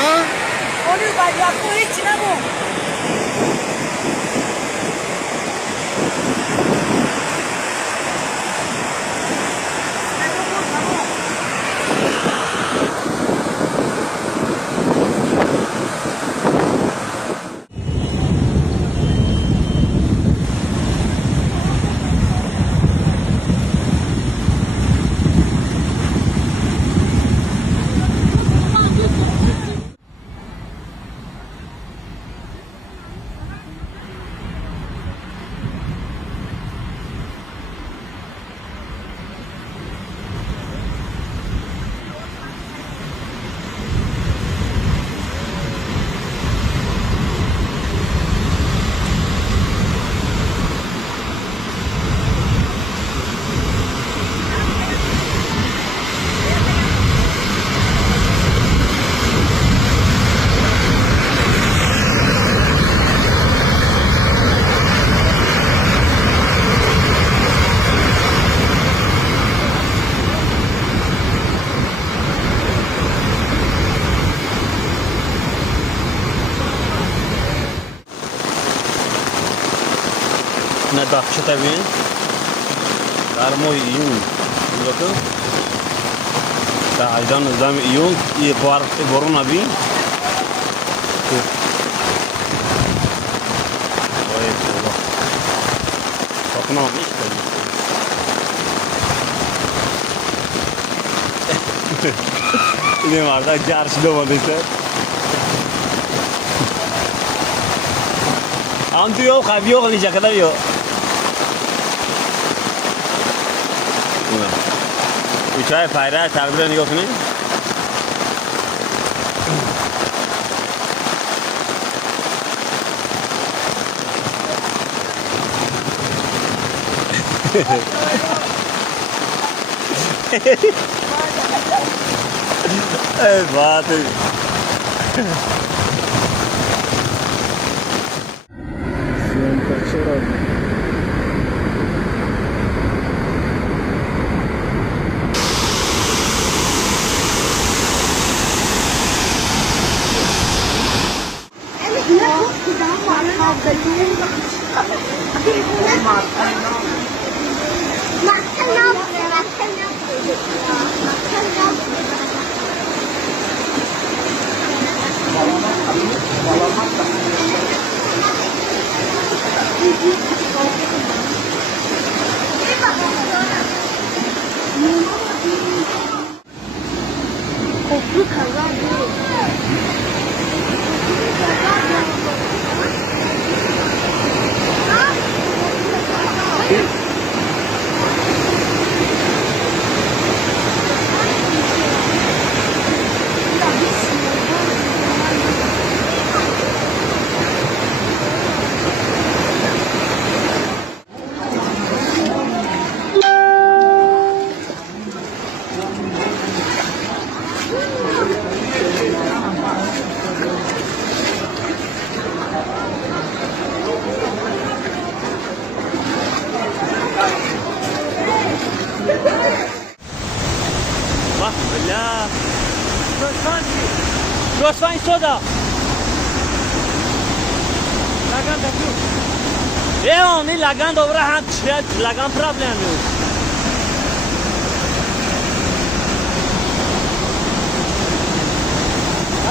اونو بعد وقت هیچ نبود. نه داخل تبین در ماه ایون لطفا در ایدان نظام ایون یه بار بارون نبی وای خدا فاطمه نیست این مرد جارش دوباره آنتیو خبیو خلی جکتا بیو بیچاره پایره تقدیر نگاه کنید ای بات لا لطفاً soda. Lagan da più. Ni lagan dovrà hançet lagan problem yok.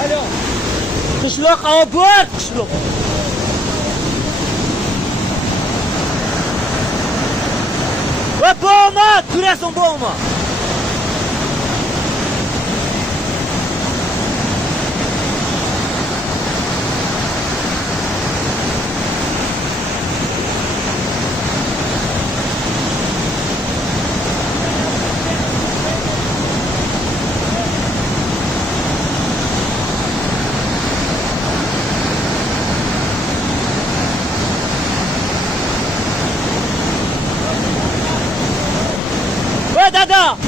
Alo. Kışlok abur kışlok. Ve bomba, küresin bomba. دادا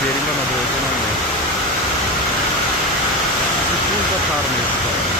Berima na doon namin. Ito yung patarno ito.